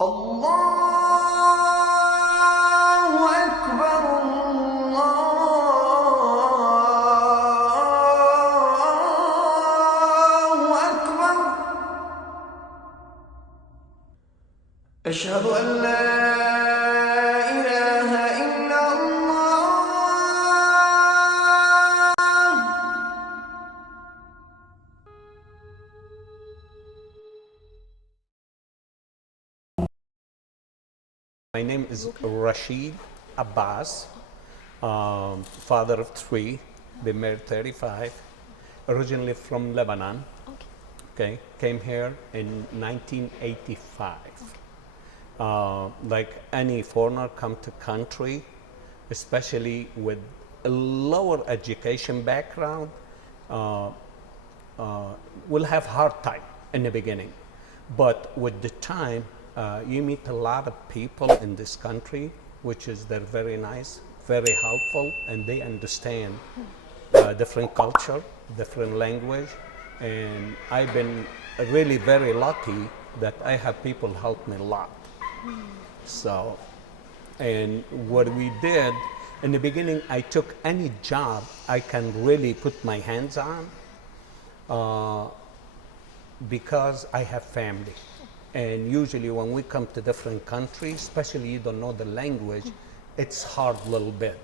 الله أكبر الله أكبر أشهد أن لا إله إلا الله My name is Rachid Abbas, father of three, been married 35, originally from Lebanon. Okay, came here in 1985. Like any foreigner come to country, especially with a lower education background, will have hard time in the beginning. But with the time, you meet a lot of people in this country, which is they're very nice, very helpful, and they understand different culture, different language. And I've been really very lucky that I have people help me a lot. So, and what we did in the beginning, I took any job I can really put my hands on because I have family. And usually when we come to different countries, especially you don't know the language, it's hard a little bit.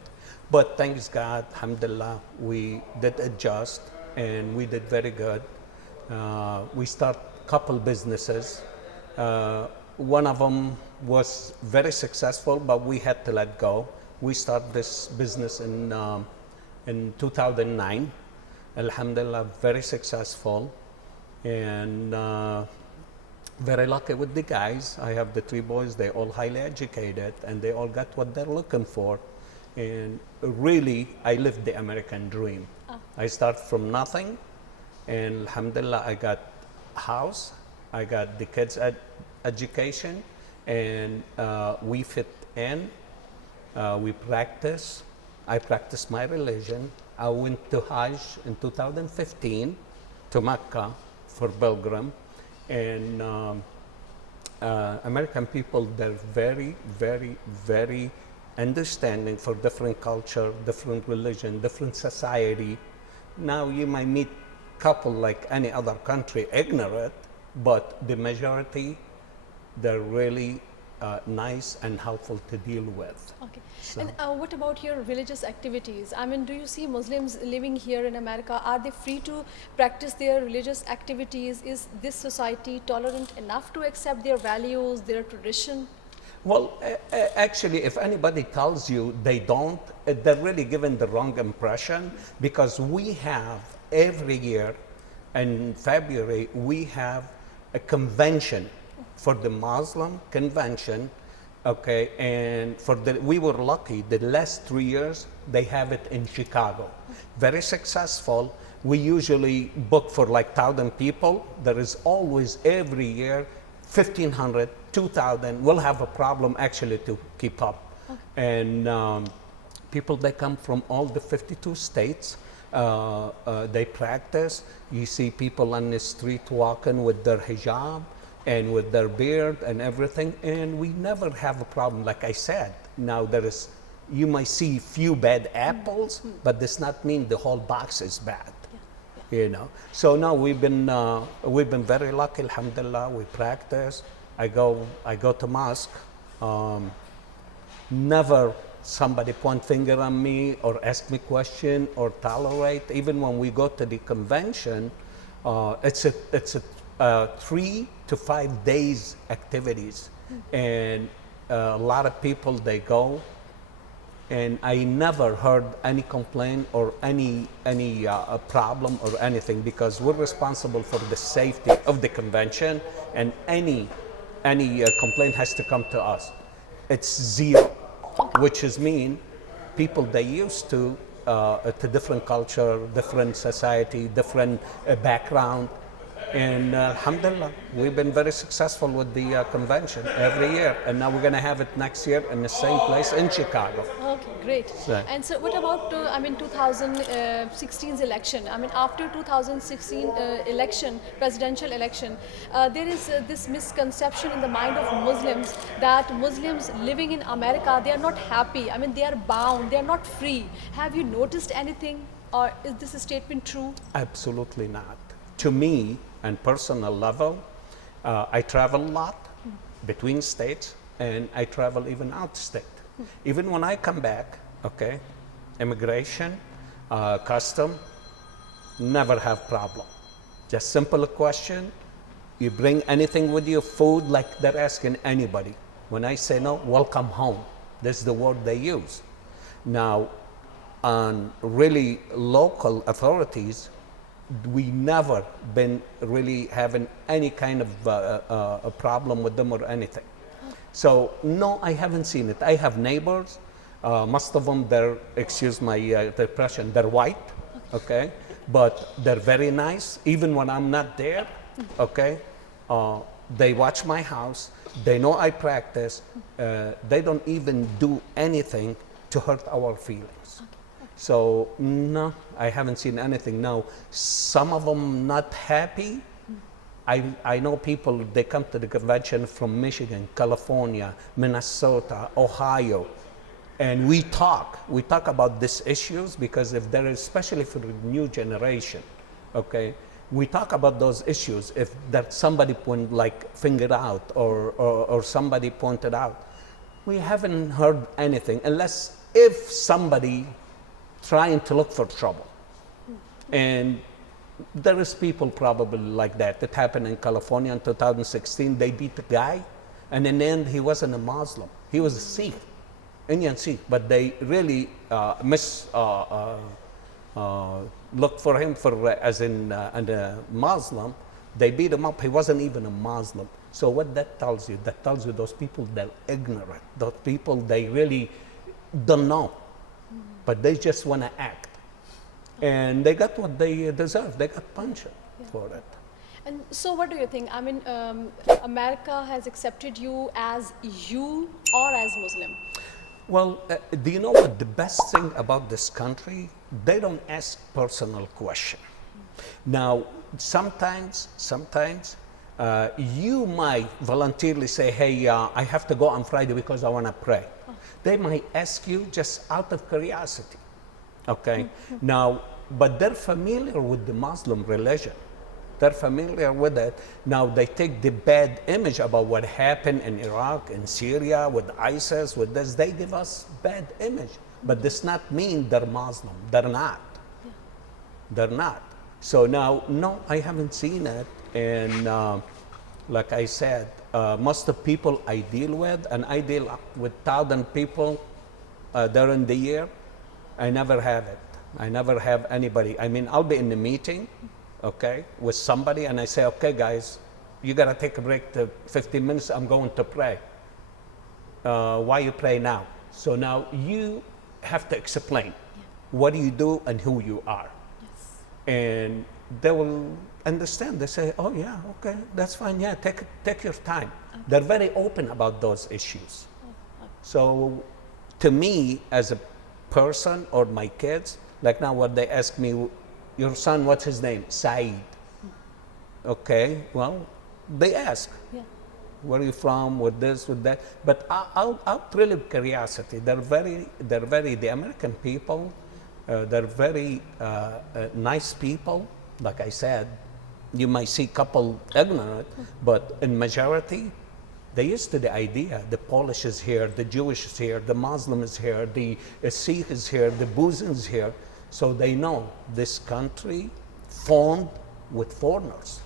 But thanks God, alhamdulillah, we did adjust and we did very good. We start a couple businesses. One of them was very successful, but we had to let go. We started this business in 2009. Alhamdulillah, very successful. And very lucky with the guys. I have the three boys, they're all highly educated and they all got what they're looking for. And really, I lived the American dream. I start from nothing and alhamdulillah, I got a house, I got the kids' education, and we fit in, we practice. I practice my religion. I went to Hajj in 2015 to Mecca for pilgrim. And American people, they're very, very, very understanding for different culture, different religion, different society. Now you might meet couple like any other country ignorant, but the majority, they're really nice and helpful to deal with. Okay. So. And what about your religious activities? I mean, do you see Muslims living here in America? Are they free to practice their religious activities? Is this society tolerant enough to accept their values, their tradition? Well, actually, if anybody tells you they don't, they're really giving the wrong impression, because we have every year in February, we have a convention for the Muslim convention. Okay, and we were lucky, the last 3 years, they have it in Chicago. Very successful. We usually book for like 1,000 people. There is always every year 1,500, 2,000. We'll have a problem actually to keep up. Okay. And people, they come from all the 52 states. They practice. You see people on the street walking with their hijab and with their beard and everything, and we never have a problem. Like I said, now you might see few bad apples, but does not mean the whole box is bad. You know. So now we've been very lucky, alhamdulillah. We practice. I go to mosque. Never somebody point finger on me or ask me question or tolerate. Even when we go to the convention, it's a 3 to 5 days activities, and a lot of people, they go, and I never heard any complaint or any problem or anything, because we're responsible for the safety of the convention, and any complaint has to come to us. It's zero, which is mean people, they used to different culture, different society, different background. And alhamdulillah, we've been very successful with the convention every year. And now we're going to have it next year in the same place in Chicago. Okay, great. Right. And so, what about 2016's election? I mean, after 2016 election, presidential election, there is this misconception in the mind of Muslims that Muslims living in America, they are not happy. I mean, they are bound. They are not free. Have you noticed anything, or is this statement true? Absolutely not. To me, on personal level, I travel a lot between states, and I travel even out state. Even when I come back, okay, immigration, custom, never have problem. Just simple question. You bring anything with you, food, like they're asking anybody. When I say no, welcome home. This is the word they use. Now, on really local authorities, we never been really having any kind of a problem with them or anything. So no, I haven't seen it. I have neighbors. Most of them, they're, excuse my expression, they're white, okay? But they're very nice. Even when I'm not there, okay? They watch my house. They know I practice. They don't even do anything to hurt our feelings. So no, I haven't seen anything. Now, some of them not happy. I know people, they come to the convention from Michigan, California, Minnesota, Ohio, and we talk about these issues, because if there is, especially for the new generation, okay, we talk about those issues. If that somebody point like finger out or somebody pointed out, we haven't heard anything, unless if somebody trying to look for trouble. And there is people probably like that. It happened in California in 2016. They beat a guy, and in the end, he wasn't a Muslim. He was a Sikh, Indian Sikh. But they really looked for him for as in a Muslim. They beat him up. He wasn't even a Muslim. So what that tells you? That tells you those people, they're ignorant. Those people, they really don't know, but they just want to act. And they got what they deserve. They got punched for it. And so, what do you think? I mean, America has accepted you as you or as Muslim? Well, do you know what the best thing about this country? They don't ask personal question. Now, sometimes you might voluntarily say, hey, I have to go on Friday because I want to pray. They might ask you just out of curiosity, okay? Now, but they're familiar with the Muslim religion. They're familiar with it. Now, they take the bad image about what happened in Iraq, in Syria, with ISIS, with this. They give us bad image. But this not mean they're Muslim. They're not. They're not. So now, no, I haven't seen it. And like I said, most of the people I deal with, and I deal with 1,000 people during the year, I never have it. I never have anybody. I mean, I'll be in the meeting, okay, with somebody, and I say, okay, guys, you got to take a break to 15 minutes. I'm going to pray. Why you pray now? So now you have to explain what do you do and who you are. Yes. And they will understand. They say, oh, yeah, okay, that's fine. Yeah, take your time. Okay. They're very open about those issues. Okay. So to me, as a person or my kids, like now what they ask me, your son, what's his name? Saeed. Okay, well, they ask, where are you from, with this, with that. But out really curiosity. They're very, the American people, they're very nice people. Like I said, you might see a couple ignorant, but in majority, they used to the idea, the Polish is here, the Jewish is here, the Muslim is here, the Sikh is here, the Buddhism is here. So they know this country formed with foreigners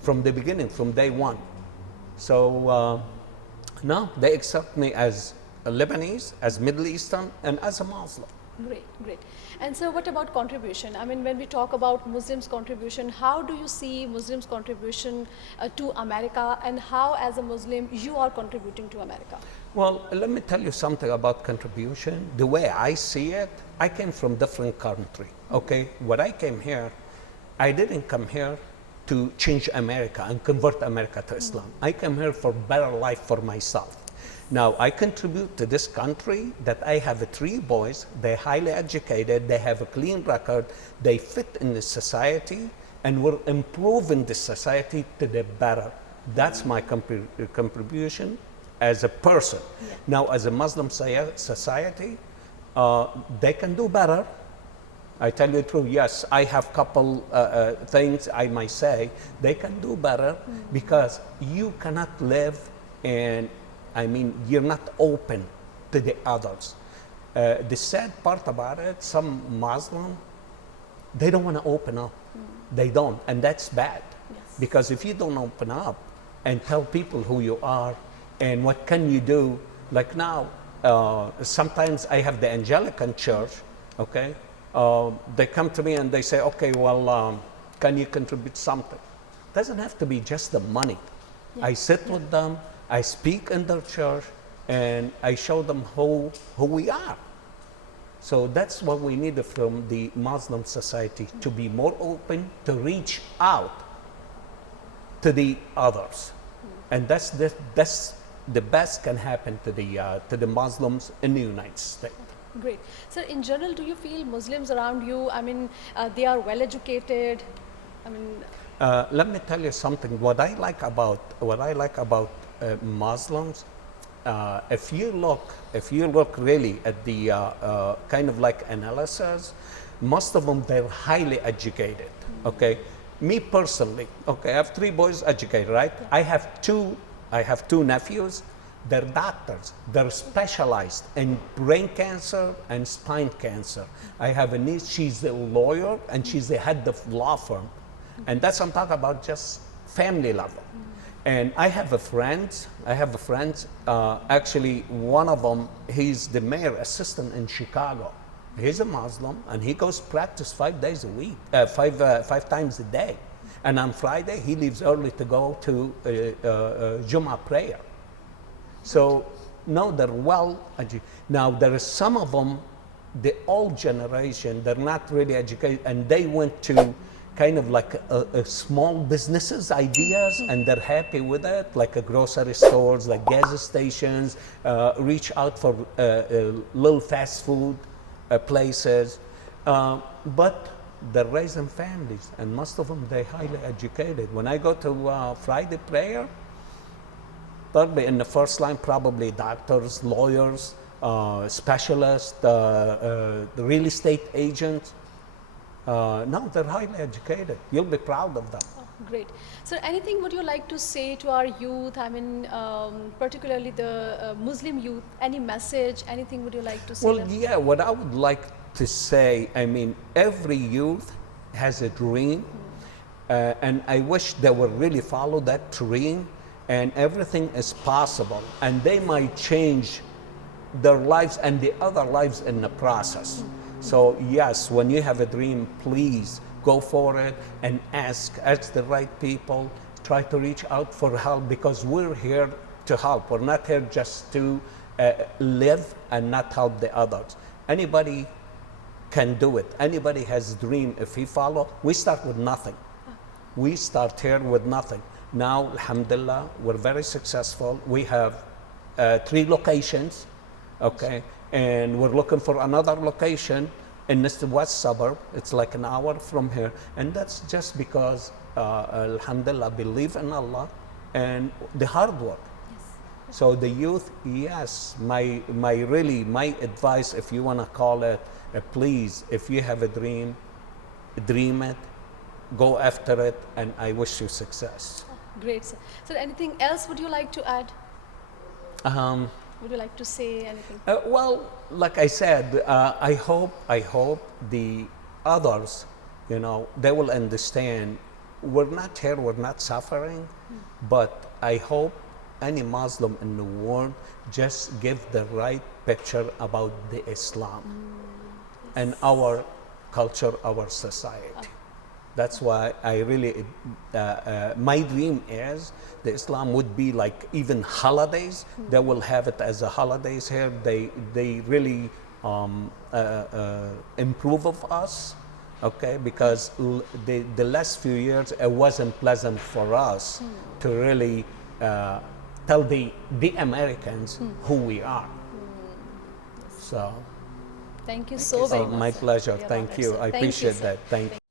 from the beginning, from day one. So no, they accept me as a Lebanese, as Middle Eastern, and as a Muslim. Great, great. And so what about contribution? I mean, when we talk about Muslims' contribution, how do you see Muslims' contribution to America, and how as a Muslim you are contributing to America? Well, let me tell you something about contribution. The way I see it, I came from different country, okay? When I came here, I didn't come here to change America and convert America to Islam. I came here for better life for myself. Now, I contribute to this country that I have 3 boys, they're highly educated, they have a clean record, they fit in the society, and we're improving the society to the better. That's my contribution as a person. Yeah. Now, as a Muslim society, they can do better. I tell you the truth, yes, I have couple things I might say, they can do better because you cannot live and you're not open to the others. The sad part about it, some Muslim, they don't want to open up. They don't, and that's bad. Yes. Because if you don't open up and tell people who you are and what can you do, like now, sometimes I have the Anglican church, okay? They come to me and they say, okay, well, can you contribute something? Doesn't have to be just the money. Yeah. I sit with them, I speak in their church, and I show them who we are. So that's what we need from the Muslim society, to be more open, to reach out to the others. And that's the best can happen to the Muslims in the United States. Great. So in general, do you feel Muslims around you, they are well educated? Let me tell you something. What I like about Muslims, if you look really at the kind of like analysis, most of them they're highly educated. Okay, me personally, okay, I have 3 boys educated, right? I have two nephews. They're doctors. They're specialized in brain cancer and spine cancer. I have a niece. She's a lawyer and she's the head of law firm, and that's I'm talking about just family level. And I have a friend. Actually, one of them, he's the mayor assistant in Chicago. He's a Muslim, and he goes practice 5 days a week, five times a day. And on Friday, he leaves early to go to Jummah prayer. So now they're well educated. Now there are some of them, the old generation, they're not really educated, and they went to kind of like a small businesses ideas, and they're happy with it, like a grocery stores, like gas stations, reach out for little fast food places, but they're raising families, and most of them they're highly educated. When I go to Friday prayer, they'll be in the first line, probably doctors, lawyers, specialists, the real estate agents. No, they're highly educated. You'll be proud of them. Oh, great. So anything would you like to say to our youth, particularly the Muslim youth, any message, anything would you like to say? Well, yeah, what I would like to say, every youth has a dream, and I wish they would really follow that dream, and everything is possible, and they might change their lives and the other lives in the process. So yes, when you have a dream, please go for it and ask the right people, try to reach out for help, because we're here to help. We're not here just to live and not help the others. Anybody can do it. Anybody has a dream. If he follow, we start with nothing. We start here with nothing. Now, alhamdulillah, we're very successful. We have 3 locations, okay? And we're looking for another location in this west suburb. It's like an hour from here. And that's just because, alhamdulillah, believe in Allah and the hard work. Yes. So the youth, yes, my advice, if you want to call it, please, if you have a dream it, go after it, and I wish you success. Great, sir. So anything else would you like to add? Would you like to say anything? Well, like I said, I hope the others, they will understand. We're not here, we're not suffering, but I hope any Muslim in the world just give the right picture about the Islam and our culture, our society. That's why I really, my dream is the Islam would be like even holidays. They will have it as a holidays here. They really improve of us. okay? Because the last few years, it wasn't pleasant for us to really tell the Americans who we are. So, Thank you so very much. my sir. pleasure. You're Thank honored, you. sir. I Thank you, appreciate sir. that. Thank you.